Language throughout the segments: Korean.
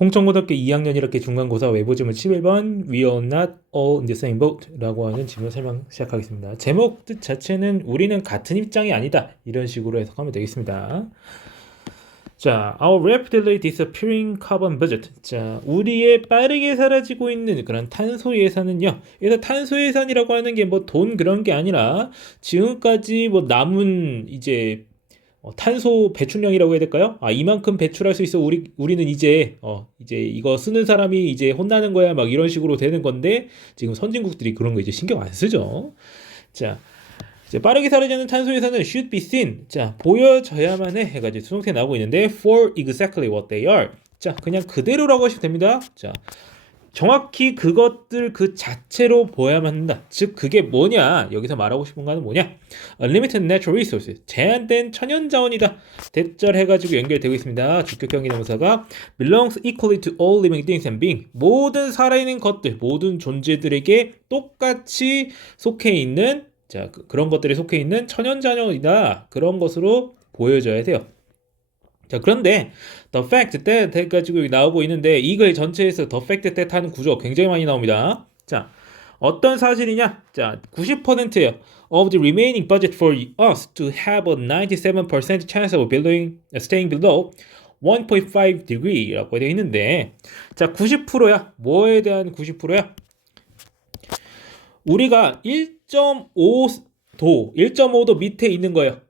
홍천고등학교 2학년 이렇게 중간고사 외부지문 11번 We are not all in the same boat 라고 하는 질문 설명 시작하겠습니다. 제목 뜻 자체는 우리는 같은 입장이 아니다 이런 식으로 해석하면 되겠습니다. 자, Our rapidly disappearing carbon budget. 자, 우리의 빠르게 사라지고 있는 그런 탄소 예산은요. 그래서 탄소 예산이라고 하는 게 뭐 돈 그런 게 아니라 지금까지 뭐 남은 이제 탄소 배출량이라고 해야 될까요? 아, 이만큼 배출할 수 있어. 우리는 이제 이거 쓰는 사람이 이제 혼나는 거야. 막 이런 식으로 되는 건데 지금 선진국들이 그런 거 이제 신경 안 쓰죠. 자, 이제 빠르게 사라지는 탄소 예산은 should be seen. 자, 보여져야만 해. 해가지고 수동태 나오고 있는데 for exactly what they are. 자, 그냥 그대로라고 하시면 됩니다. 자, 정확히 그것들 그 자체로 보야만 한다. 즉 그게 뭐냐? 여기서 말하고 싶은 거는 뭐냐? Limited natural resources. 제한된 천연자원이다. 대절해가지고 연결되고 있습니다. 주격 경기대명사가 belongs equally to all living things and beings. 모든 살아있는 것들, 모든 존재들에게 똑같이 속해 있는 자 그런 것들에 속해 있는 천연자원이다. 그런 것으로 보여져야 돼요. 자, 그런데 the fact that 해가지고 여기 나오고 있는데 이글 전체에서 the fact that 하는 구조 굉장히 많이 나옵니다. 자, 어떤 사실이냐? 자, 90%예요. Of the remaining budget for us to have a 97% chance of staying below 1.5 degree라고 되어 있는데 자, 90%야. 뭐에 대한 90%야? 우리가 1.5도, 1.5도 밑에 있는 거예요.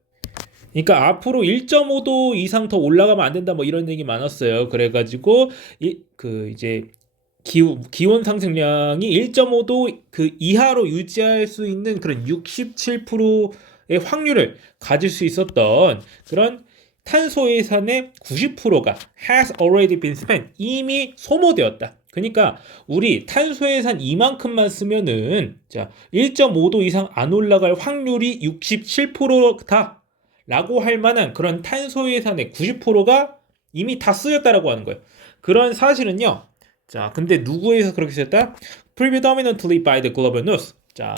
그러니까 앞으로 1.5도 이상 더 올라가면 안 된다 뭐 이런 얘기 많았어요. 그래가지고 이제 기온 상승량이 1.5도 그 이하로 유지할 수 있는 그런 67%의 확률을 가질 수 있었던 그런 탄소 예산의 90%가 has already been spent 이미 소모되었다. 그러니까 우리 탄소 예산 이만큼만 쓰면은 자 1.5도 이상 안 올라갈 확률이 67%다. 라고 할 만한 그런 탄소 예산의 90%가 이미 다 쓰였다라고 하는 거예요. 그런 사실은요. 자, 근데 누구에서 그렇게 쓰였다? Predominantly by the global north. 자,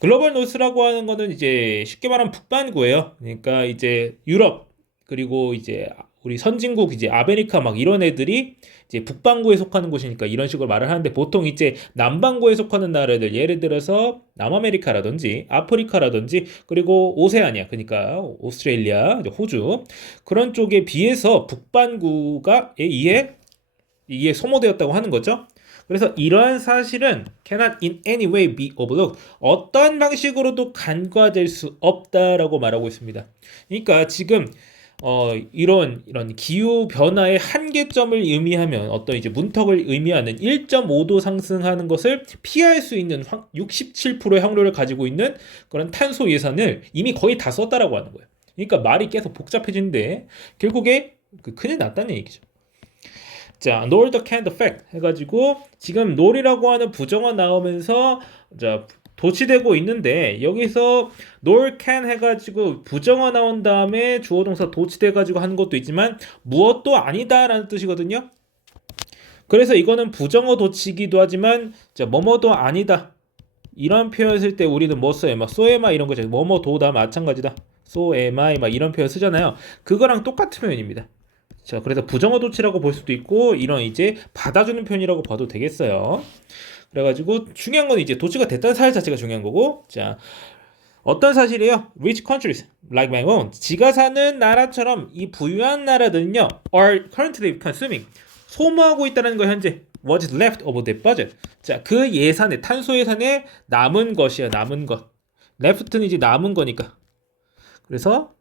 글로벌 노스라고 하는 거는 이제 쉽게 말하면 북반구예요. 그러니까 이제 유럽 그리고 이제 우리 선진국 이제 아메리카 막 이런 애들이 이제 북반구에 속하는 곳이니까 이런 식으로 말을 하는데 보통 이제 남반구에 속하는 나라들 예를 들어서 남아메리카라든지 아프리카라든지 그리고 오세아니아 그러니까 오스트레일리아, 호주 그런 쪽에 비해서 북반구가 이에 소모되었다고 하는 거죠. 그래서 이러한 사실은 cannot in any way be overlooked. 어떤 방식으로도 간과될 수 없다라고 말하고 있습니다. 그러니까 지금 이런 기후 변화의 한계점을 의미하면 어떤 이제 문턱을 의미하는 1.5도 상승하는 것을 피할 수 있는 67%의 확률을 가지고 있는 그런 탄소 예산을 이미 거의 다 썼다라고 하는 거예요. 그러니까 말이 계속 복잡해지는데 결국에 큰일 났다는 얘기죠. 자, nor the can the fact 해가지고 지금 nor이라고 하는 부정어 나오면서 자 도치되고 있는데 여기서 nor can 해가지고 부정어 나온 다음에 주어 동사 도치돼가지고 하는 것도 있지만 무엇도 아니다라는 뜻이거든요. 그래서 이거는 부정어 도치기도 하지만 자 뭐뭐도 아니다 이런 표현 쓸 때 우리는 뭐 써요? 막 so am I 이런 거죠. 뭐뭐도다 마찬가지다. so am I 막 이런 표현 쓰잖아요. 그거랑 똑같은 표현입니다. 자, 그래서 부정어 도치라고 볼 수도 있고 이런 이제 받아주는 표현이라고 봐도 되겠어요. 그래가지고 중요한 건 이제 도치가 됐다는 사실 자체가 중요한 거고 자 어떤 사실이에요? Rich countries like my own 지가 사는 나라처럼 이 부유한 나라들은요 are currently consuming 소모하고 있다는 거 현재 what is left over their budget 자 그 예산에 탄소 예산에 남은 것이야 남은 것 left는 이제 남은 거니까 그래서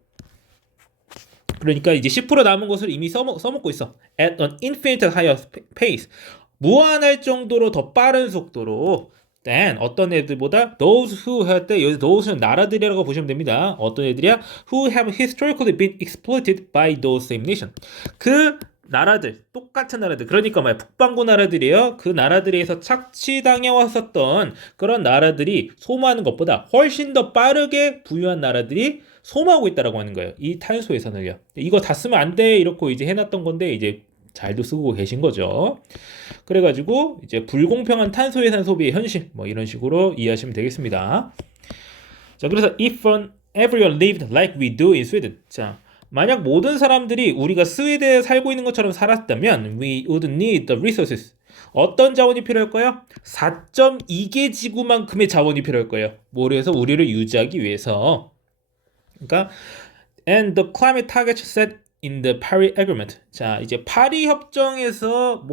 그러니까 이제 10% 남은 것을 이미 써먹고 있어. At an infinite higher pace. 무한할 정도로 더 빠른 속도로 than 어떤 애들보다 those who 할 때 여기 those는 나라들이라고 보시면 됩니다. 어떤 애들이야? Who have historically been exploited by those same nation. 그 나라들, 똑같은 나라들, 그러니까 뭐야, 북반구 나라들이에요. 그 나라들에서 착취당해 왔었던 그런 나라들이 소모하는 것보다 훨씬 더 빠르게 부유한 나라들이 소모하고 있다라고 하는 거예요. 이 탄소 예산을요. 이거 다 쓰면 안 돼. 이렇게 이제 해놨던 건데 이제 잘도 쓰고 계신 거죠. 그래가지고 이제 불공평한 탄소 예산 소비의 현실 뭐 이런 식으로 이해하시면 되겠습니다. 자, 그래서 if everyone lived like we do in Sweden. 자, 만약 모든 사람들이 우리가 스웨덴에 살고 있는 것처럼 살았다면 we would need the resources. 어떤 자원이 필요할 거예요? 4.2개 지구만큼의 자원이 필요할 거예요. 뭐를 해서 우리를 유지하기 위해서. 그러니까 and the climate targets set in the Paris Agreement. 자, 이제 파리 협정에서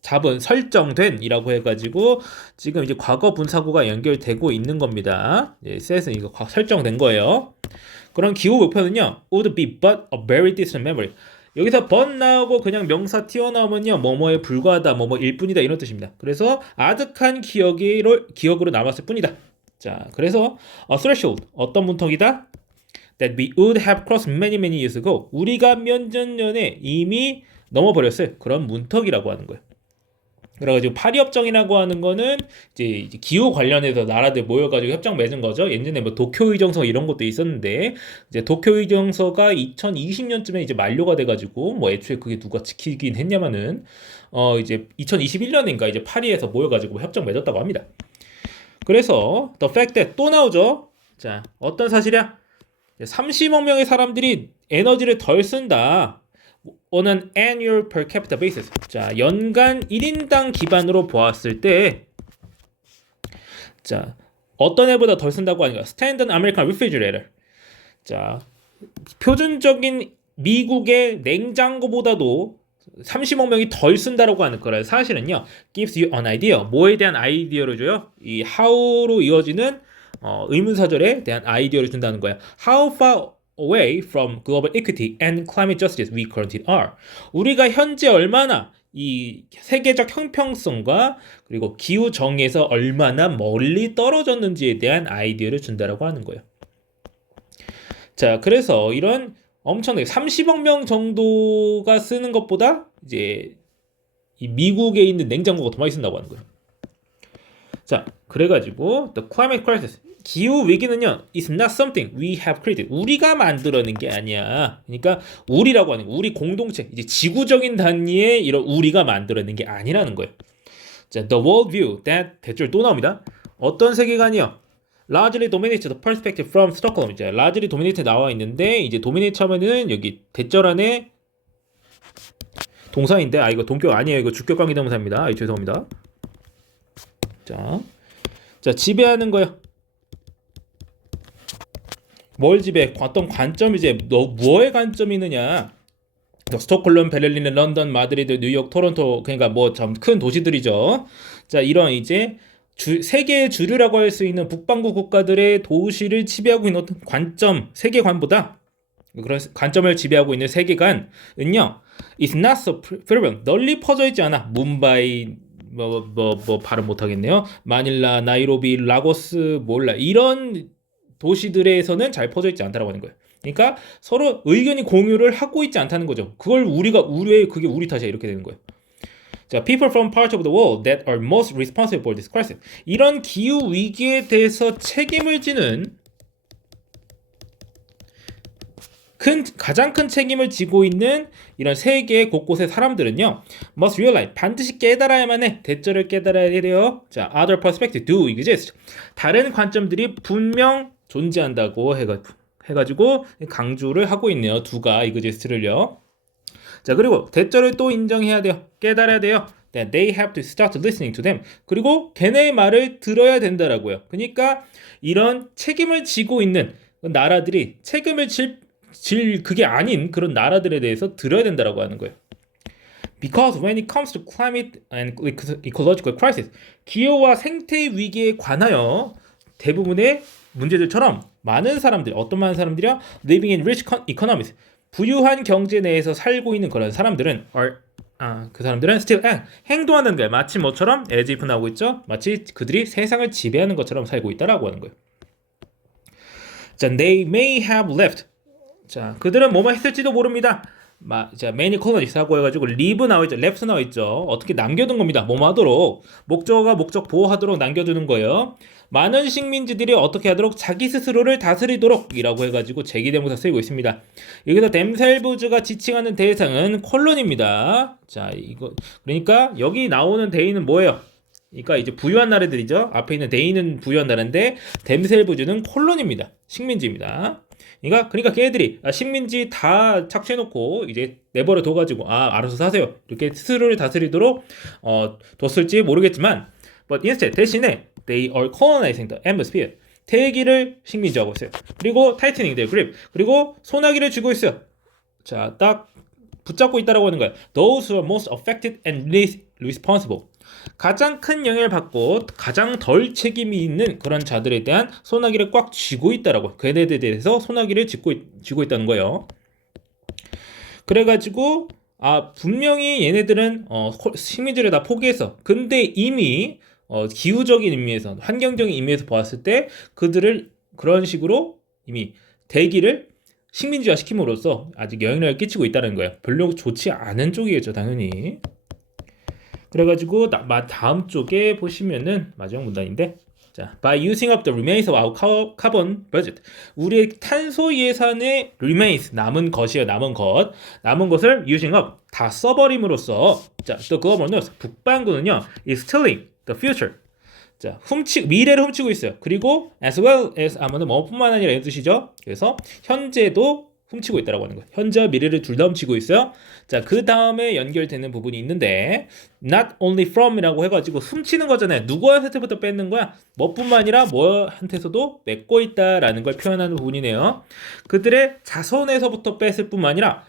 잡은 설정된이라고 해가지고 지금 이제 과거 분사구가 연결되고 있는 겁니다. set은 이거 설정된 거예요. 그런 기후 목표는요, would be but a very distant memory. 여기서 but 나오고 그냥 명사 튀어나오면요, 뭐뭐에 불과하다, 뭐뭐일 뿐이다 이런 뜻입니다. 그래서 아득한 기억으로 남았을 뿐이다. 자, 그래서 a threshold 어떤 문턱이다? That we would have crossed many years ago. 우리가 몇 년 전에 이미 넘어버렸어요. 그런 문턱이라고 하는 거예요. 그래가지고 파리협정이라고 하는 거는 이제 기후 관련해서 나라들 모여가지고 협정 맺은 거죠. 예전에 뭐 도쿄의정서 이런 것도 있었는데 이제 도쿄의정서가 2020년쯤에 이제 만료가 돼가지고 뭐 애초에 그게 누가 지키긴 했냐면은 이제 2021년인가 이제 파리에서 모여가지고 협정 맺었다고 합니다. 그래서 the fact that 또 나오죠. 자, 어떤 사실이야? 30억 명의 사람들이 에너지를 덜 쓴다. on an annual per capita basis. 자, 연간 1인당 기반으로 보았을 때, 자, 어떤 애보다 덜 쓴다고 하니까 Standard American Refrigerator. 자, 표준적인 미국의 냉장고보다도 30억 명이 덜 쓴다라고 하는 거라 사실은요, gives you an idea. 뭐에 대한 아이디어를 줘요? 이 how로 이어지는 의문사절에 대한 아이디어를 준다는 거야. How far away from global equity and climate justice we currently are. 우리가 현재 얼마나 이 세계적 형평성과 그리고 기후 정의에서 얼마나 멀리 떨어졌는지에 대한 아이디어를 준다라고 하는 거예요. 자, 그래서 이런 엄청나게 30억 명 정도가 쓰는 것보다 이제 이 미국에 있는 냉장고가 더 많이 쓴다고 하는 거예요. 자, 그래가지고 the climate crisis 기후 위기는요, is not something we have created. 우리가 만들어낸 게 아니야. 그러니까 우리라고 하는 거, 우리 공동체, 이제 지구적인 단위의 이런 우리가 만들어낸 게 아니라는 거예요. 자, the world view that 대절 또 나옵니다. 어떤 세계관이요? largely dominated the perspective from Stockholm. 이제 largely dominated 나와 있는데 이제 dominate 하면은 여기 대절 안에 동사인데 이거 동격 아니에요. 이거 주격관계 동사입니다. 죄송합니다. 자, 지배하는 거요. 뭘 지배? 어떤 관점이 이제 뭐의 관점이 있느냐? 스톡홀름, 베를린, 런던, 마드리드, 뉴욕, 토론토 그러니까 뭐 좀 큰 도시들이죠. 자, 이런 이제 세계의 주류라고 할 수 있는 북반구 국가들의 도시를 지배하고 있는 어떤 관점, 세계관보다 그런 관점을 지배하고 있는 세계관은요, is not so prevalent. 널리 퍼져 있지 않아. 뭄바이 뭐 발음 못하겠네요. 마닐라, 나이로비, 라고스 몰라 이런 도시들에서는 잘 퍼져 있지 않다라고 하는 거예요. 그러니까 서로 의견이 공유를 하고 있지 않다는 거죠. 그걸 그게 우리 탓이야 이렇게 되는 거예요. 자, people from parts of the world that are most responsible for this crisis. 이런 기후 위기에 대해서 책임을 지는 가장 큰 책임을 지고 있는 이런 세계 곳곳의 사람들은요, must realize 반드시 깨달아야만 해. 대절을 깨달아야 돼요. 자, other perspectives do exist. 다른 관점들이 분명 존재한다고 해가지고 강조를 하고 있네요. 두가 exist를요. 자, 그리고 대절을 또 인정해야 돼요. 깨달아야 돼요. That they have to start listening to them. 그리고 걔네의 말을 들어야 된다라고요. 그러니까 이런 책임을 지고 있는 나라들이 책임을 질 그게 아닌 그런 나라들에 대해서 들어야 된다라고 하는 거예요. Because when it comes to climate and ecological crisis, 기후와 생태 위기에 관하여 대부분의 문제들처럼 많은 사람들, 어떤 많은 사람들이요? Living in rich economies, 부유한 경제 내에서 살고 있는 그런 사람들은 그 사람들은 still 행동하는 거예요. 마치 뭐처럼 as if 나오고 있죠. 마치 그들이 세상을 지배하는 것처럼 살고 있다라고 하는 거예요. 자, they may have left. 자, 그들은 뭐만 했을지도 모릅니다. 자, many colonies 하고 해가지고 leave 나와 있죠, left 나와 있죠. 어떻게 남겨둔 겁니다. 뭐뭐 하도록 목적어가 목적 보호하도록 남겨두는 거예요. 많은 식민지들이 어떻게 하도록 자기 스스로를 다스리도록 이라고 해가지고 제기대명사 쓰이고 있습니다. 여기서 댐셀브즈가 지칭하는 대상은 콜론입니다. 자, 이거 그러니까 여기 나오는 대인은 뭐예요? 그러니까 이제 부유한 나라들이죠. 앞에 있는 대인은 부유한 나라인데 댐셀브즈는 콜론입니다. 식민지입니다. 그러니까 걔네들이 식민지 다 착취해놓고 이제 내버려 둬가지고 알아서 사세요 이렇게 스스로를 다스리도록 뒀을지 모르겠지만, but instead 대신에 they are colonizing the atmosphere. 대기를 식민지하고 있어요. 그리고 tightening their grip. 그리고 소나기를 쥐고 있어요. 자, 딱 붙잡고 있다라고 하는 거야. Those who are most affected and least responsible. 가장 큰 영향을 받고 가장 덜 책임이 있는 그런 자들에 대한 소나기를 꽉 쥐고 있다라고. 걔네들에 대해서 소나기를 쥐고 있다는 거예요. 그래가지고 분명히 얘네들은 식민지를 다 포기했어. 근데 이미 기후적인 의미에서, 환경적인 의미에서 보았을 때 그들을 그런 식으로 이미 대기를 식민지화 시킴으로써 아직 영향력을 끼치고 있다는 거예요. 별로 좋지 않은 쪽이겠죠, 당연히. 그래가지고 다음 쪽에 보시면은 마지막 문단인데, 자, by using up the remains of our carbon budget, 우리의 탄소 예산의 remains, 남은 것이에요. 남은 것을 using up, 다 써버림으로써, 자, 또 그거 뭐냐, 북반구는요 is stealing the future. 자, 미래를 훔치고 있어요. 그리고 as well as 하면은 뭐뿐만 아니라 이런 뜻이죠. 그래서 현재도 훔치고 있다라고 하는 거예요. 현재와 미래를 둘 다 훔치고 있어요. 자, 그 다음에 연결되는 부분이 있는데 not only from이라고 해가지고 훔치는 거잖아요. 누구한테부터 뺏는 거야? 뭐뿐만 아니라 뭐한테서도 뺏고 있다라는 걸 표현하는 부분이네요. 그들의 자손에서부터 뺏을 뿐만 아니라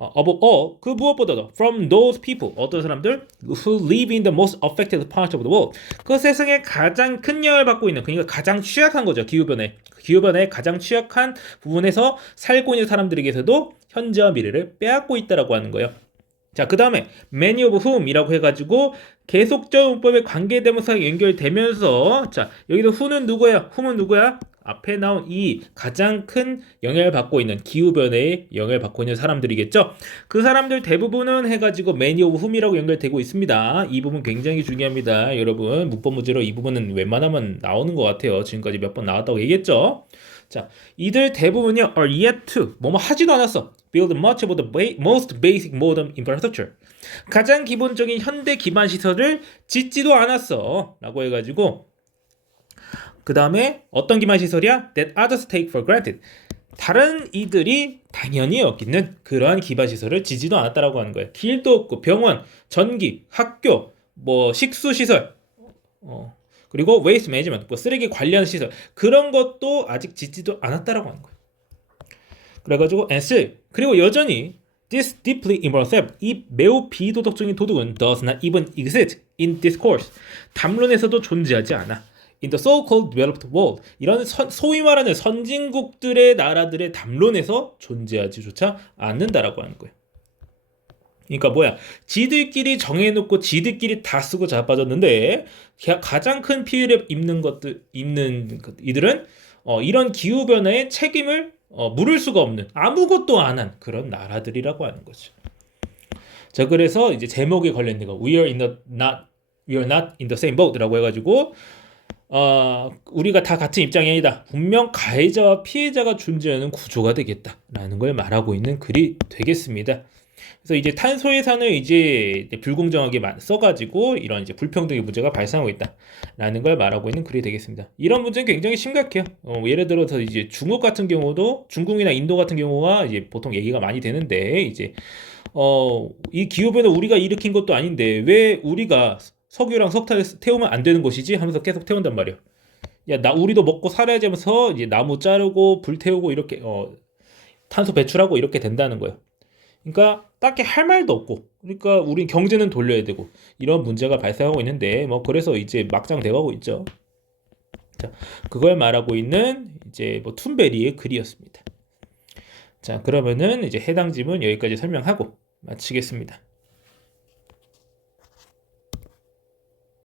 above all, 그 무엇보다도 from those people, 어떤 사람들 who live in the most affected part of the world, 그 세상에 가장 큰 영향을 받고 있는, 그러니까 가장 취약한 거죠. 기후변화에 가장 취약한 부분에서 살고 있는 사람들에게서도 현재와 미래를 빼앗고 있다라고 하는 거예요. 자, 그 다음에 many of whom이라고 해가지고 계속적 문법의 관계대명사가 연결되면서, 자, 여기도 who는 누구예요? whom은 누구야? 앞에 나온 이 가장 큰 영향을 받고 있는, 기후변화에 영향을 받고 있는 사람들이겠죠. 그 사람들 대부분은 해가지고 many of whom이라고 연결되고 있습니다. 이 부분 굉장히 중요합니다. 여러분, 문법 문제로 이 부분은 웬만하면 나오는 것 같아요. 지금까지 몇 번 나왔다고 얘기했죠. 자, 이들 대부분요 are yet to, 뭐뭐 하지도 않았어. build much of the most basic modern infrastructure. 가장 기본적인 현대 기반 시설을 짓지도 않았어. 라고 해가지고, 그 다음에 어떤 기반 시설이야? that others take for granted. 다른 이들이 당연히 여기는 그러한 기반 시설을 지지도 않았다라고 하는 거예요. 길도 없고, 병원, 전기, 학교, 뭐 식수 시설, 그리고 waste management, 뭐 쓰레기 관리하는 시설, 그런 것도 아직 짓지도 않았다라고 하는 거예요. 그래가지고 and still, 그리고 여전히 this deeply immoral theft, 이 매우 비도덕적인 도둑은 does not even exist in discourse, 담론에서도 존재하지 않아. in the so-called developed world, 이런 소위 말하는 선진국들의 나라들의 담론에서 존재하지조차 않는다라고 하는 거예요. 그러니까 뭐야? 지들끼리 정해놓고 지들끼리 다 쓰고 자빠졌는데 가장 큰 피해를 입는 이들은 이런 기후 변화의 책임을 물을 수가 없는, 아무것도 안 한 그런 나라들이라고 하는 거죠. 자, 그래서 이제 제목에 관련된 거 we are not in the same boat라고 해가지고 우리가 다 같은 입장이 아니다. 분명 가해자와 피해자가 존재하는 구조가 되겠다라는 걸 말하고 있는 글이 되겠습니다. 그래서 이제 탄소 예산을 이제 불공정하게 써가지고 이런 이제 불평등의 문제가 발생하고 있다라는 걸 말하고 있는 글이 되겠습니다. 이런 문제는 굉장히 심각해요. 예를 들어서 이제 중국 같은 경우도, 중국이나 인도 같은 경우가 이제 보통 얘기가 많이 되는데, 이제 이 기후변화 우리가 일으킨 것도 아닌데 왜 우리가 석유랑 석탄을 태우면 안 되는 것이지 하면서 계속 태운단 말이에요. 야, 우리도 먹고 살아야지 하면서 이제 나무 자르고 불 태우고 이렇게 탄소 배출하고 이렇게 된다는 거예요. 그러니까 딱히 할 말도 없고, 그러니까 우린 경제는 돌려야 되고 이런 문제가 발생하고 있는데, 뭐 그래서 이제 막장 돼가고 있죠. 자, 그걸 말하고 있는 이제 뭐 툰베리의 글이었습니다. 자, 그러면은 이제 해당 지문 여기까지 설명하고 마치겠습니다.